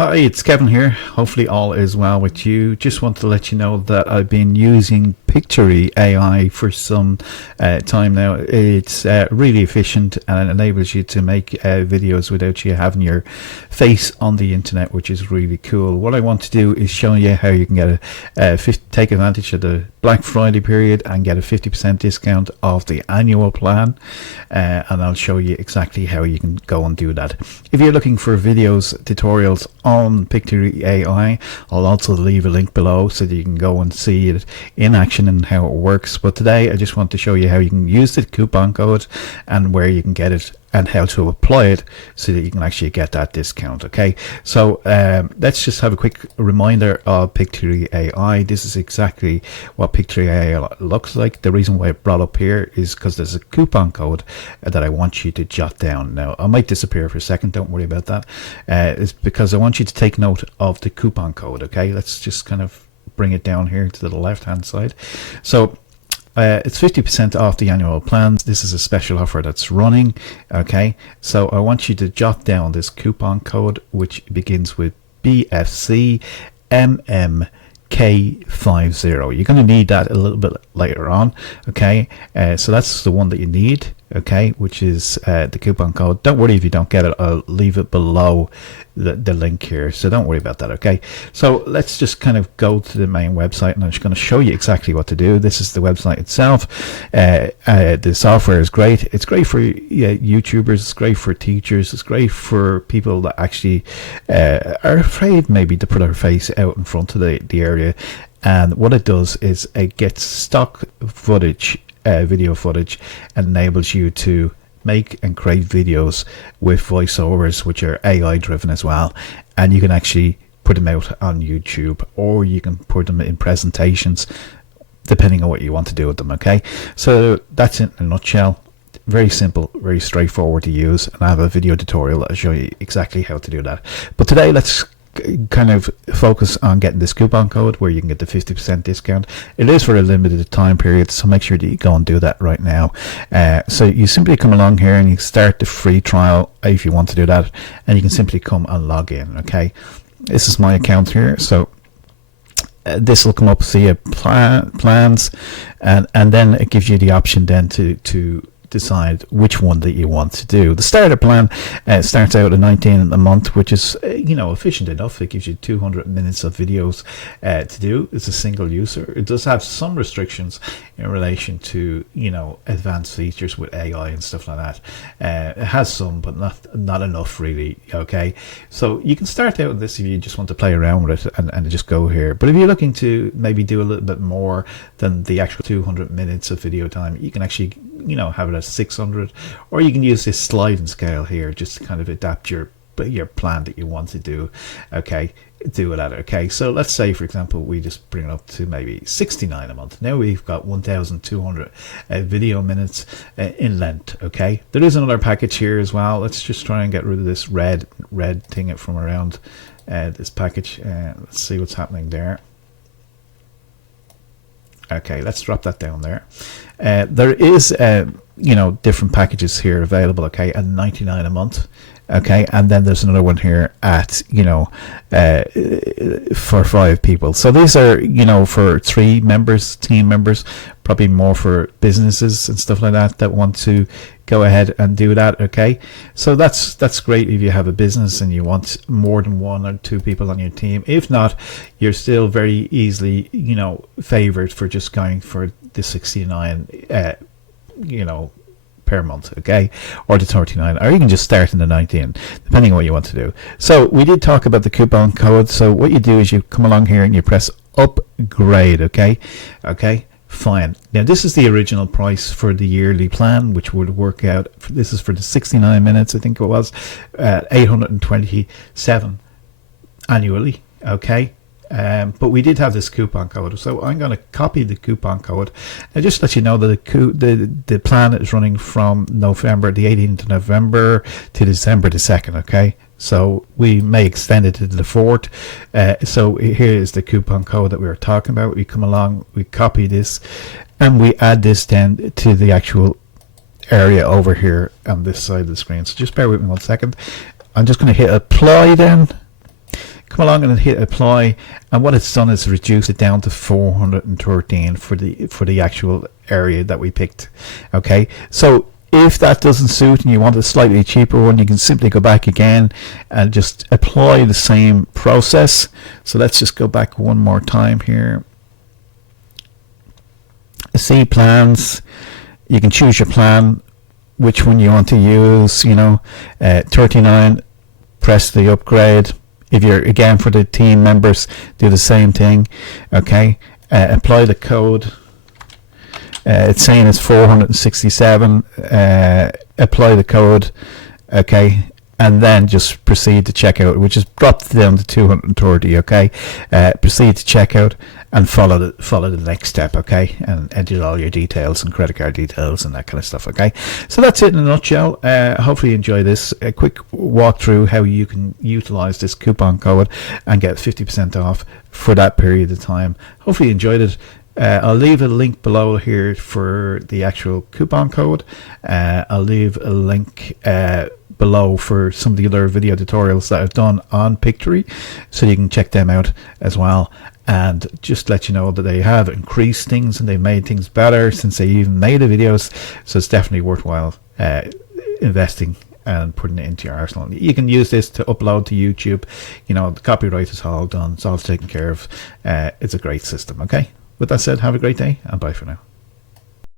Hi, it's Kevin here. Hopefully all is well with you. Just want to let you know that I've been using Pictory AI for some time now. It's really efficient and it enables you to make videos without you having your face on the internet, which is really cool. What I want to do is show you how you can get take advantage of the Black Friday period and get a 50% discount off the annual plan, and I'll show you exactly how you can go and do that. If you're looking for videos, tutorials on Pictory AI, I'll also leave a link below so that you can go and see it in action and how it works. But today I just want to show you how you can use the coupon code and where you can get it and how to apply it so that you can actually get that discount. Okay, so let's just have a quick reminder of Pictory AI. This is exactly what Pictory AI looks like. The reason why I brought up here is because there's a coupon code that I want you to jot down. Now I might disappear for a second, don't worry about that. It's because I want you to take note of the coupon code. Okay, let's just kind of bring it down here to the left hand side. So it's 50% off the annual plan. This is a special offer that's running. Okay, so I want you to jot down this coupon code, which begins with BFC MMK50. You're going to need that a little bit later on. Okay, so that's the one that you need. Okay, which is the coupon code. Don't worry if you don't get it, I'll leave it below the link here, so don't worry about that. Okay, so let's just kind of go to the main website and I'm just going to show you exactly what to do. This is the website itself. The software is great. It's great for YouTubers, it's great for teachers, it's great for people that actually are afraid maybe to put their face out in front of the area. And what it does is it gets stock footage, video footage, and enables you to make and create videos with voiceovers, which are AI driven as well, and you can actually put them out on YouTube, or you can put them in presentations depending on what you want to do with them. Okay, so that's in a nutshell. Very simple, very straightforward to use, and I have a video tutorial that'll show you exactly how to do that. But today let's kind of focus on getting this coupon code where you can get the 50% discount. It is for a limited time period, so make sure that you go and do that right now. So you simply come along here and you start the free trial if you want to do that, and you can simply come and log in. Okay, this is my account here, so this will come up, see your plans, and then it gives you the option then to decide which one that you want to do. The starter plan starts out at 19 a month, which is efficient enough. It gives you 200 minutes of videos to do. It's a single user. It does have some restrictions in relation to advanced features with AI and stuff like that. It has some, but not enough really. Okay, so you can start out with this if you just want to play around with it and just go here. But if you're looking to maybe do a little bit more than the actual 200 minutes of video time, you can actually have it at 600, or you can use this sliding scale here just to kind of adapt your plan that you want to do. Okay, do it at. Okay, so let's say for example we just bring it up to maybe 69 a month. Now we've got 1,200 video minutes in length. Okay, there is another package here as well. Let's just try and get rid of this red thing from around this package. Let's see what's happening there. Okay, let's drop that down there. There is different packages here available. Okay, at 99 a month. Okay, and then there's another one here at for 5 people. So these are for 3 members, team members, probably more for businesses and stuff like that want to go ahead and do that. Okay, so that's great if you have a business and you want more than 1 or 2 people on your team. If not, you're still very easily favored for just going for the 69 per month, okay, or the 39, or you can just start in the 19, depending on what you want to do. So we did talk about the coupon code. So what you do is you come along here and you press upgrade. Okay, fine. Now this is the original price for the yearly plan, which would work out, this is for the 69 minutes, I think it was, 827 annually. Okay, but we did have this coupon code, so I'm going to copy the coupon code and just let you know that the plan is running from November the 18th of November to December the 2nd. Okay, so we may extend it to the 4th. So here is the coupon code that we were talking about. We come along, we copy this, and we add this then to the actual area over here on this side of the screen. So just bear with me 1 second. I'm just going to hit apply then. come along and hit apply, and what it's done is reduce it down to 413 for the actual area that we picked. Okay, so if that doesn't suit and you want a slightly cheaper one, you can simply go back again and just apply the same process. So let's just go back one more time here. See plans, you can choose your plan, which one you want to use, 39, press the upgrade. If you're, again, for the team members, do the same thing. Okay, apply the code. It's saying it's 467. Apply the code. Okay, and then just proceed to checkout, which is dropped down to 230. Okay, proceed to checkout and follow the next step. Okay, and enter all your details and credit card details and that kind of stuff. Okay, so that's it in a nutshell. Hopefully you enjoy this. A quick walkthrough how you can utilize this coupon code and get 50% off for that period of time. Hopefully you enjoyed it. I'll leave a link below here for the actual coupon code. I'll leave a link below for some of the other video tutorials that I've done on Pictory, so you can check them out as well. And just let you know that they have increased things and they've made things better since they even made the videos. So it's definitely worthwhile investing and putting it into your arsenal. You can use this to upload to YouTube. The copyright is all done. It's all taken care of. It's a great system. Okay. With that said, have a great day and bye for now.